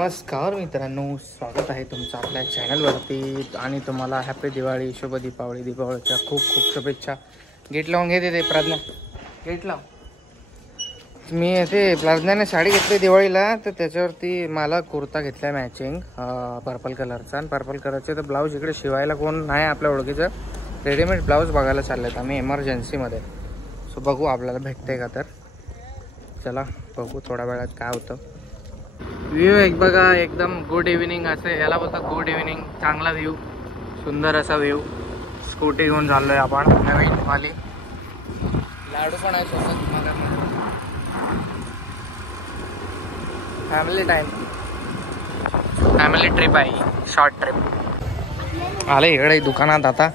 नमस्कार मित्रांनो, स्वागत आहे तुमचं आपल्या चॅनलवरती आणि तुम्हाला हॅपी दिवाळी, शुभ दीपावली. दीपावलीच्या खूप खूप शुभेच्छा. गेट लावून घेते ते प्रज्ञा, गेट लाव. मी ते प्रज्ञाने साडी घेतली दिवाळीला, तर त्याच्यावरती मला कुर्ता घेतला मॅचिंग पर्पल कलरचा. आणि पर्पल कलरचे तर ब्लाऊज इकडे शिवायला कोण नाही आपल्या ओळखीचं. रेडीमेड ब्लाऊज बघायला चाललेत आम्ही एमर्जन्सीमध्ये. सो बघू आपल्याला भेटते का, तर चला बघू थोड्या वेळात काय होतं. व्ह्यू एक बघा, एकदम गुड इव्हिनिंग असे याला बोलतात. गुड इव्हिनिंग, चांगला व्ह्यू, सुंदर असा व्ह्यू. स्कूटी घेऊन चाललोय आपण नवीन वाली. लाडू पण आहे सोबत. फॅमिली टाइम, फॅमिली ट्रिप आहे, शॉर्ट ट्रिप. आले इकडे दुकानात आता.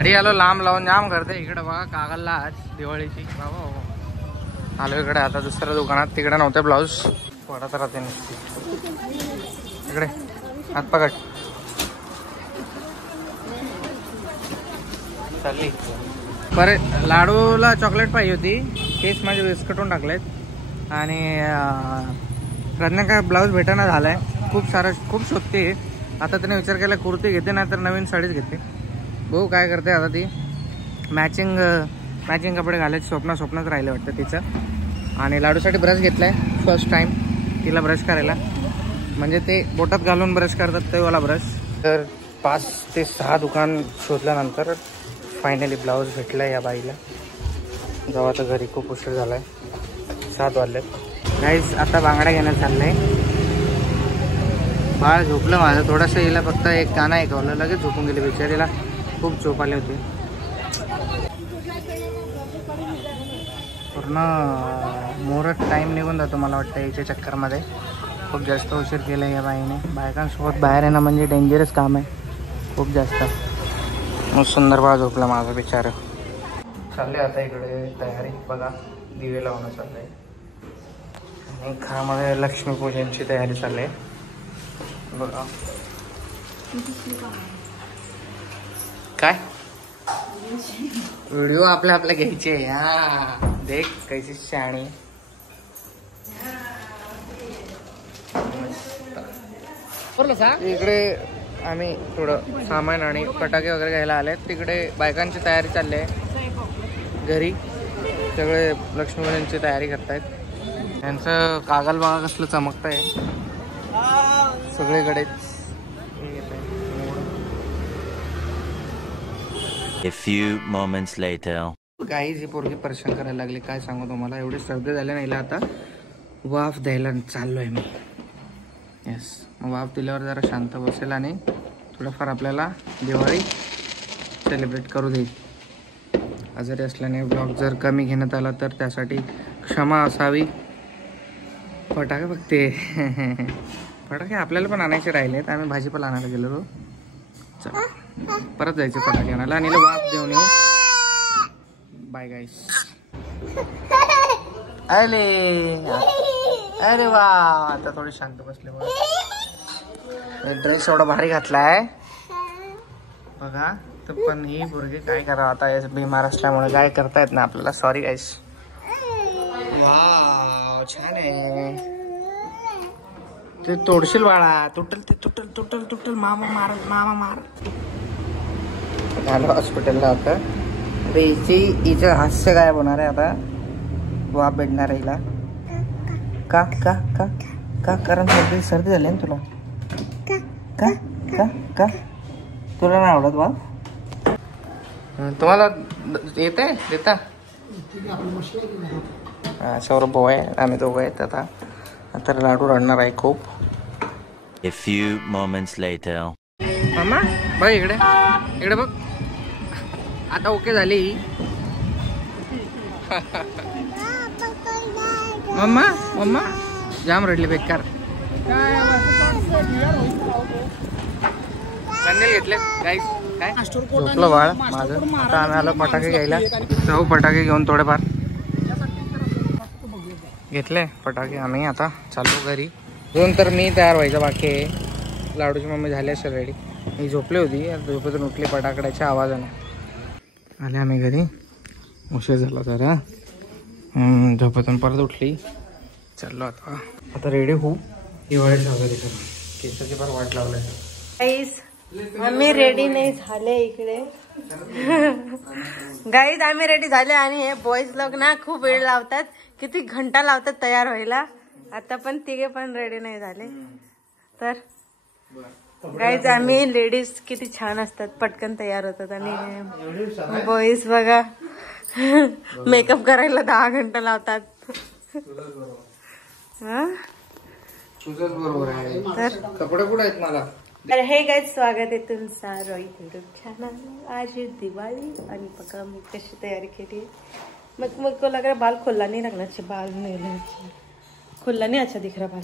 अरे आलो लांब लावून जाम करते इकडे बघा. कागलला आज दिवाळीची बाबा. आलो इकडे आता दुसऱ्या दुकानात. तिकडे नव्हते ब्लाऊज, पडत राहते नुसती. इकडे हात पकड चालली. बरं, लाडूला चॉकलेट पाहिजे होती, केस माझे विस्कटून टाकलेत. आणि प्रज्ञा काय ब्लाऊज भेटाना झालाय. खूप शोधते. आता त्याने विचार केला कुर्ती घेते, नाही तर नवीन साडीच घेते. भाऊ काय करते आता ती. मॅचिंग कपडे घालायचे स्वप्नच राहिले वाटतं तिचं. आणि लाडूसाठी ब्रश घेतलाय फर्स्ट टाइम तिला ब्रश करायला. म्हणजे ते बोटात घालून ब्रश करतात ते वाला ब्रश. तर 5 ते 6 दुकान शोधल्यानंतर फायनली ब्लाऊज भेटला या बाईला. जेव्हा तर घरी खूप उशीर झालाय, 7 वाजलेत. गाईज आता बांगड्या घेण्यात चाललंय. बाळ झोपलं माझं थोडंसं. हिला फक्त एक गाणं ऐकवलं, लगेच झोपून गेली बिचारीला. खूप झोप आले होते. पूर्ण मोरत टाईम निघून जातो मला वाटतं याच्या चक्करमध्ये. खूप जास्त उशीर केला या बाईने. बायकांसोबत बाहेर येणं म्हणजे डेंजरस काम आहे खूप जास्त. मग सुंदर बाळ झोपला माझं बिचारं. चालले आता इकडे तयारी बघा, दिवे लावणं चाललं आहे. आणि घरामध्ये लक्ष्मीपूजनची तयारी चालली आहे बघा. काय व्हिडिओ आपल्या घ्यायचे. हा देख कैसी शाणी. इकडे आम्ही थोडं सामान आणि फटाके वगैरे घ्यायला आले. तिकडे बायकांची तयारी चालली आहे. घरी सगळे लक्ष्मीपूजनची तयारी करतायत. यांचं कागल बघा कसलं चमकत आहे सगळीकडेच. A few moments later. Guys ही पोरगी परेशान करायला लागली, काय सांगू तुम्हाला. एवढे सर्दी झाले नाही. आता वाफ द्यायला चाललोय मी. येस, वाफ दिल्यावर जरा शांत बसेल आणि थोडंफार आपल्याला दिवाळी सेलिब्रेट करू देईल. आजारी असल्याने ब्लॉग जर कमी घेण्यात आला तर त्यासाठी क्षमा असावी. फटाके बघते फटाके आपल्याला पण आणायचे राहिलेत. आम्ही भाजीपाला आणायला गेलो. चला परत जायचे फटाके आणायला आणि वाफ देऊन येऊ. बाय गाईस. अरे वा, आता थोडी शांत बसले. ड्रेस एवढा भारी घातलाय बघा. तर पण ही पोरगी काय करावं आता, बिमार असल्यामुळे काय करता येत ना आपल्याला. सॉरी गाईस. वाव छान आहे. ते तोडशील बाळा, तुटल. मामा मार. आलो हॉस्पिटलला होतं. हिचं हास्य गायब होणार आहे आता. वाफ भेटणार आहे हिला. का कारण सर्दी झाली ना तुला. का तुला नाही आवडत वाफ. तुम्हाला येते देता. सौरभ भाऊ आहे, आम्ही दोघं आहेत. आता लाडू रडणार आहे खूप. A few moments later. मामा बघ इकडे बघ. आता ओके झाली. मम्मा जाम रडले बेकार. कंदील घेतले गाईस. काय झोपलं बाळ माझं. आता आम्ही आलो फटाके घ्यायला. जाऊ फटाके घेऊन थोडेफार घेतले फटाके. आम्ही आता चाललो घरी. दोन तर मी तयार व्हायचं बाकी आहे. लाडूची मम्मी झाली असेल रेडी. मी झोपली होती, झोपेतून उठली फटाकड्याच्या आवाजाने. आले आम्ही घरी. उशीर झाला जरा. झोपेतून परत उठली. चाललो आता रेडी होऊ. दिवाळीच्या वगैरे सगळं केसाची फार वाट लावलाय. गाईज आम्ही रेडी नाही झाले इकडे. गाईज आम्ही रेडी झाले आणि हे बॉईज लोक ना खूप वेळ लावतात, किती घंटा लावतात तयार व्हायला. आता पण तिघे पण रेडी नाही झाले. तर गाईज आम्ही लेडीज किती छान असतात, पटकन तयार होतात आणि बॉईज बघा मेकअप करायला 10 घंटा लावतात. तुझंच बरोबर आहे. तर कपडे कुठे आहेत मला? तर हे गाईज स्वागत आहे तुमचा रोहित युट्यूब चॅनल. आज दिवाळी आणि बघा मी कशी तयारी केली. मग को लग रहा बाल खुला नहीं रखना चाहिए, बाल नहीं रखना चाहिए, खुला नहीं अच्छा दिख रहा बाल.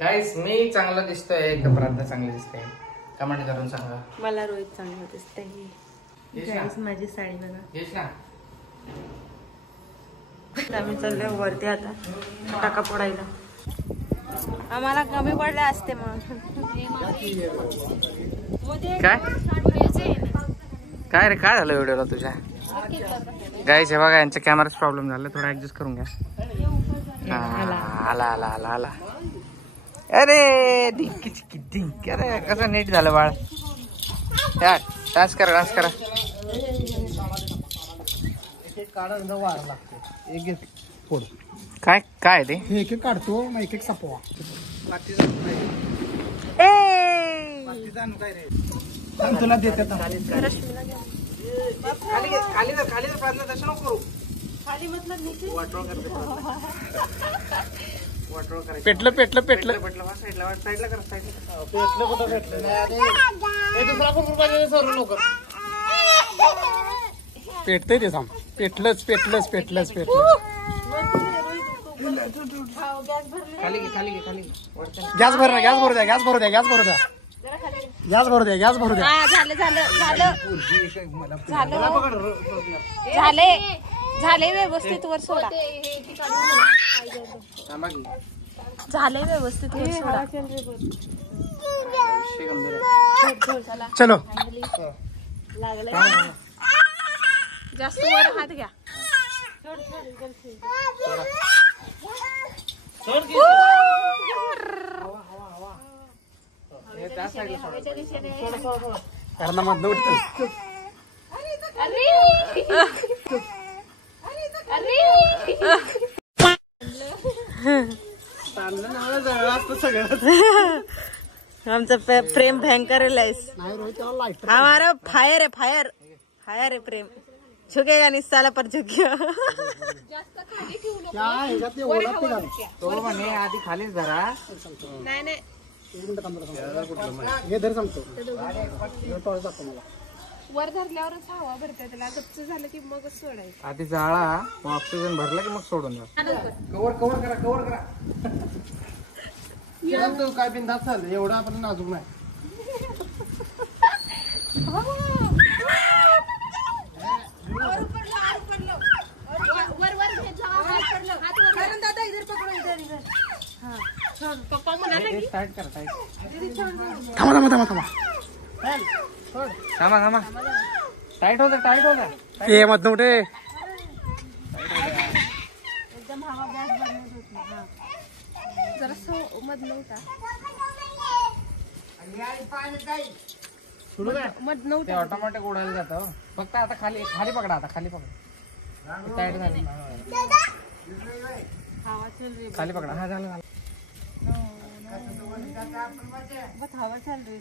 गाईस मी चांगला दिसतोय का प्रार्थना चांगली दिसते? कमेंट करून सांगा. मला रोहित चांगला दिसतंय. गाईस माझी साडी बघा. येस ना. आम्ही चाललोय वरती आता टाका फोडायला. आम्हाला कमी पडले असते मग. काय काय रे काय झालं व्हिडिओला तुझ्या? गाईस हे बघा यांच्या कॅमेराच प्रॉब्लेम झाला, थोडा ऍडजस्ट करून घ्या. आला आला आला आला. अरे डिंकी चिकी डिंक. अरे कसं नीट झालं बाळ. यार डान्स करा डान्स करा. काय काय ते एक एक काढतो मग एक एक सपवा. तुला देतात खाली खाली तसं नको करू. पेटलं पेटलं पेटलं साईडला साईडला करा साईडला. पेटलं कुठं पेटलं नाही. दुसरा पण रुपये सरू लोक पेटतंय ते सांग. पेटलंच पेटलंच पेटलंच पेटलं. खाली घे खाली घे खाली. गॅस भर ना, गॅस भरू द्या, गॅस भरू द्या, गॅस भरू द्या, गॅस भरू द्या, गॅस भरू द्या. झालं झालं झालं झाले झाले व्यवस्थित वर सोडा. झाले व्यवस्थित वर सोडा. चलो जास्त वर हात घ्या. कर्णामधनं उठतो. आमचं प्रेम भयंकर आहे. हमारा फायर है, फायर फायर है प्रेम. झुकेगा नहीं साला पर झुकेगा. तो म्हणे आधी खालीच धरा. नाही नाही हे धर सांगतो मला. वर धरल्यावरच हवा भरते, त्याला गच्च झालं की मग सोडायचं. आधी जाळा, मग ऑक्सिजन भरला की मग सोडून द्या. कवर कवर करा कवर करा. काय बिंदास चाललं, एवढं आपण नाजूक नाही. स्टार्ट करा टाईट. थांबा थांबा थांबा थांबा. थांबा थांबा. टाईट होतं टाईट होतं. हे मधनं उठे. एकदम हवा गॅस भरण्यात होती. जरा मधलं होता मधनं ते ऑटोमॅटिक उडायला जातं. फक्त आता खाली खाली पकडा, आता खाली पकडा. टाईट झाली हवा चल रही. खाली पकडा. हा झालं झालं. हवा चाल रही.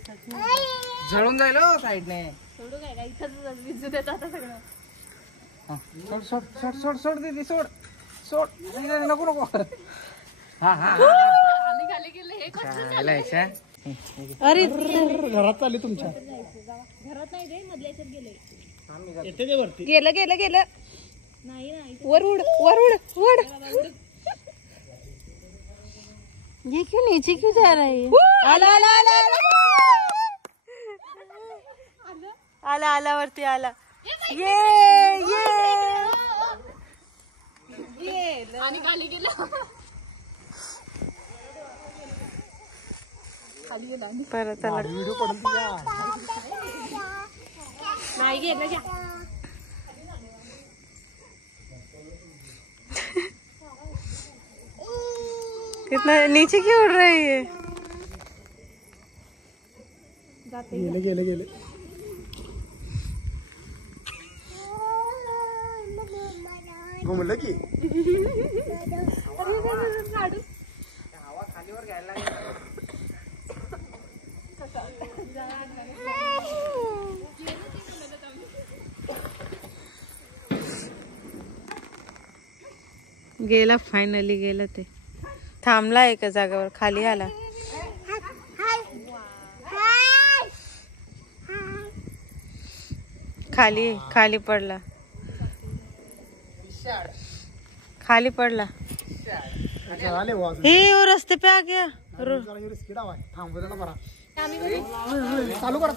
जळून जाईल साईडने. सोडू काय इथंच विजू देत आता सगळं. सोड सोड सोड सोड सोड दीदी सोड सोड. नको नको. हा हा खाली गेले हे. अरे घरात चालली तुमच्या. घरात नाही रे, मधल्याच्यात गेले. येते ते वरती. गेलं गेलं गेलं. नाही नाही वर उड वर उड उड. ये क्यों नीचे क्यों जा रहा है? आला आला आला आला आला वरती आला. ये आणि खाली गेला. परत आला. व्हिडिओ पडून नाही गेलं घ्या. कितना नीचे क्यों उड़ रही है? गेले घुमलं की हवा खालीवर घ्यायला गेला, फायनली गेला. ते थांबला एका जागेवर, खाली आला. खाली पडला. हे वो रस्ते पे आ गया. चालू करा.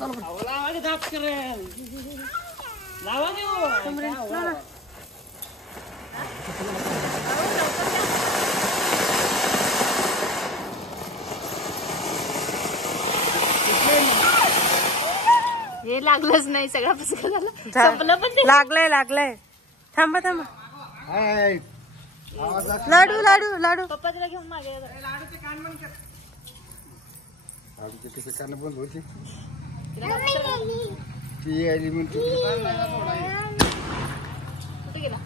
हे लागलंच नाही, सगळं पुस्तक झालं, संपलं पण ते. लागलंय. थांबा. लाडू पप्पा तिला घेऊन मागे ये. कुठे गेला?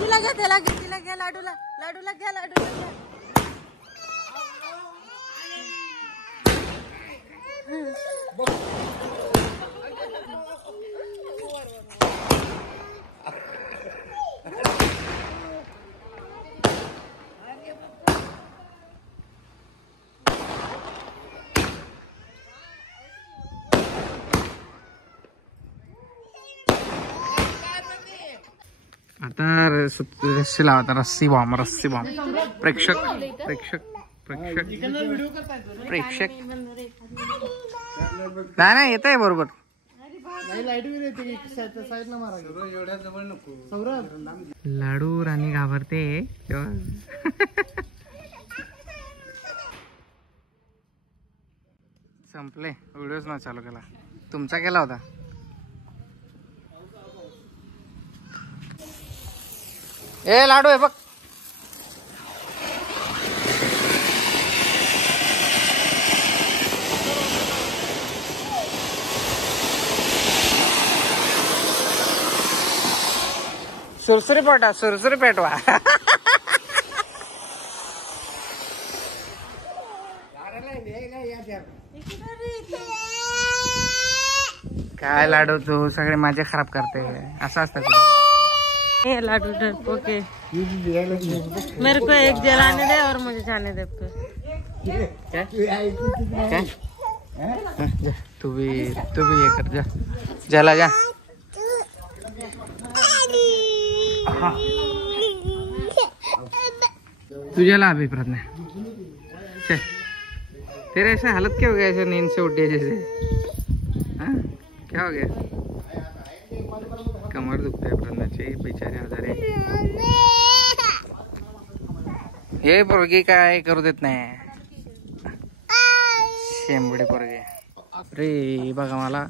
तिला घ्या लाडूला घ्या. आता रस्सी लावता. रस्सी बॉम्ब. प्रेक्षक नाही येत आहे बरोबर. लाडू राणी घाबरते संपले. व्हिडिओच ना चालू केला. तुमचा केला होता. ए लाडू आहे बघ. सुरसुरी पेटवा. काय लाडू तू सगळे माझे खराब करते. असं असतं ये लाडू डरपोक है. मेरे को एक जलाने दे और मुझे जाने दे. तू भी ये कर. जला जा. तू जला अभी प्रज्ञा. तेरे ऐसा हालत क्या हो गया? ऐसे नींद से उठे जैसे. हाँ क्या हो गया? कमर दुखते है प्रज्ञाचे. बेचारे आजारी. हे पोरगी काय करू देत नाही. शेंबडी पोरगी. अरे बघा मला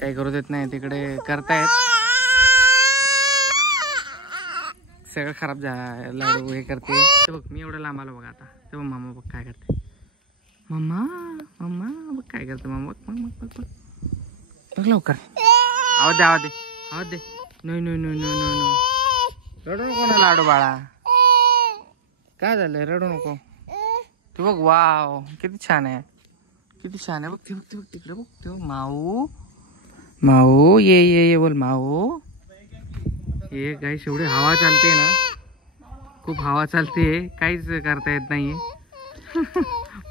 काही करू देत नाही. तिकडे करतायत सगळं खराब झालं. लाडू हे करते. बघ मी एवढं लांब आलो बघा. आता तेव्हा मामा बघ काय करते. मम्मा बघ काय करते. मामा बघ लवकर. आवाज दे. नो रडू नको ना लाडू बाळा. काय झालंय? रडू नको. तू बघ. वाव किती छान आहे. बघ ते बघ तिकडे बघ. ते माऊ ये बोल माऊ. हे गाईस एवढी हवा चालते ना. खूप हवा चालते. काहीच करता येत नाहीये.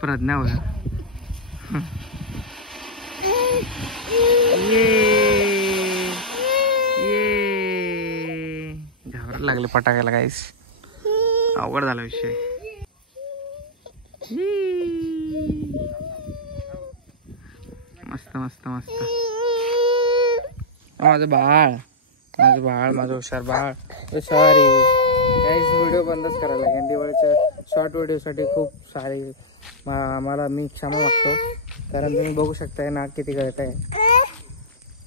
प्रज्ञा बघा. घाबरायला लागले पटाकायला गाईस. अवघड झाला विषय. मस्त माझं बाळ माझं हुशार बाळ. सॉरी गाईस व्हिडिओ बंदच करायला लागेल. दिवाळीच्या शॉर्ट व्हिडिओसाठी खूप सारे मला मी क्षमा मागतो. कारण तुम्ही बघू शकताय नाक किती गळत आहे.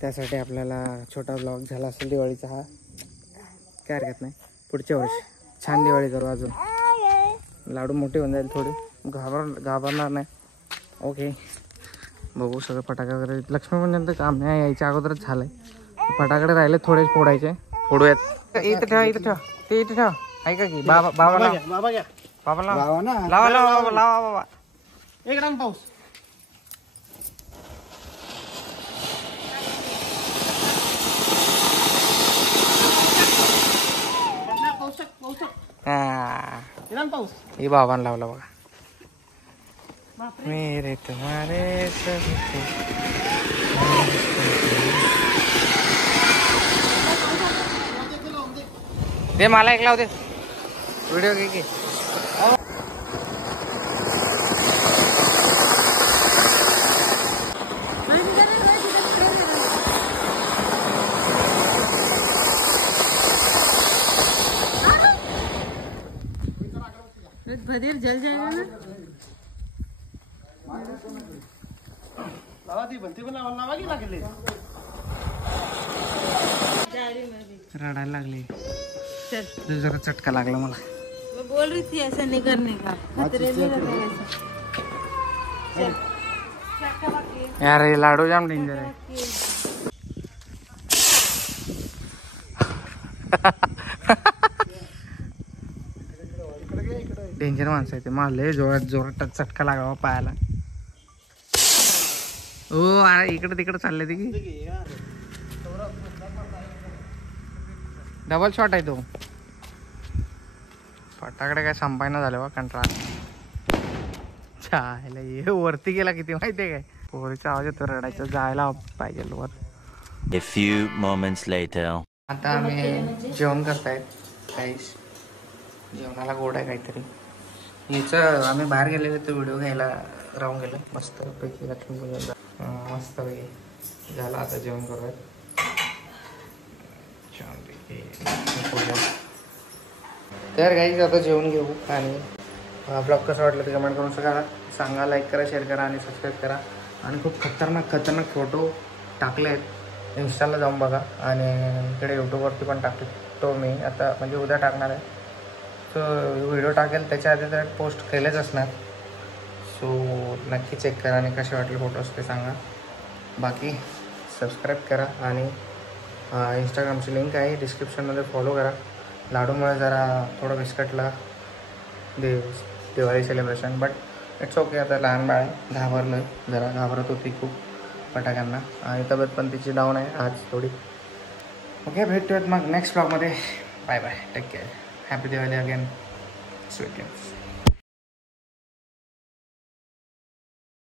त्यासाठी आपल्याला छोटा ब्लॉग झाला असेल दिवाळीचा. हा काय हरकत नाही. पुढच्या वर्षी छान दिवाळी करू अजून. लाडू मोठे होऊन जाईल थोडे, घाबरणार नाही. ओके बघू सगळं फटाके वगैरे. लक्ष्मीपूजनचं काम नाही यायच्या अगोदरच झालंय. फटाकडे राहिले थोडेच फोडायचे, फोडूयात. इथं ठेवा इथं ठेवा, ते इथं ठेवा. ऐका की बाबा बाबा लावा लावा लावा लावा बाबा. एकदम पाऊस. हा एकदम पाऊस. हे बाबांना लावला बघा. मेरे तुम्हारे सभी दे, मला एक लाव दे. व्हिडिओ घे की. भदेर जल जाएगा ना. लावा ती भलती पण लावा की लागले. रडायला लागली. चल तुझं जरा चटका लागला मला. मैं बोल रही थी ऐसा नहीं करने का. खतरे में रहता है ऐसा. यार हे लाडू जाम डेंजर आहे. डेंजर माणसं आहे ते. मला लय जोरात जोरात चटका लागावा पायाला. हो अरे इकडे तिकडे चालले ते की. डबल शॉट आहे तो. फटाकडे काय संपायना झालं बा. कंटाळा छायला हे वरती गेला किती माहितीये काय. पोरीचा आवाज येतो रडायचा. जायला पाहिजे वर. A few moments later. आता आम्ही जेवण करतायत. काहीच जेवणाला गोड आहे काहीतरी. हिचं आम्ही बाहेर गेलेलो तो व्हिडिओ घ्यायला राहून गेलो. मस्त पैकी लक्ष्मीपूजन मस्त पैकी झालं. आता जेवण करूयात. तर काहीच आता जेवण घेऊ. आणि ब्लॉग कसं वाटलं ते कमेंट करून सांगा. लाईक करा, शेअर करा आणि सबस्क्राईब करा. आणि खूप खतरनाक फोटो टाकले आहेत. इंस्टाला जाऊन बघा. आणि इकडे यूट्यूबवरती पण टाकतो मी आता, म्हणजे उद्या टाकणार आहे. सो व्हिडिओ टाकेल त्याच्या आधी तर पोस्ट केलेच असणार. सो नक्की चेक करा आणि कसे वाटले फोटोज ते सांगा. बाकी सबस्क्राईब करा. आणि इंस्टाग्रामची लिंक आहे डिस्क्रिप्शनमध्ये, फॉलो करा. लाडूमुळे जरा थोडं बिस्कटला Diwali celebration, but it's okay. आता लहान बाळ आहे, घाबरलं जरा, घाबरत होती खूप फटाक्यांना. आणि तब्येत पण तिची डाऊन आहे आज थोडी. ओके भेटूयात मग नेक्स्ट ब्लॉगमध्ये. Bye bye, take care. Happy Diwali again. Sweet dreams.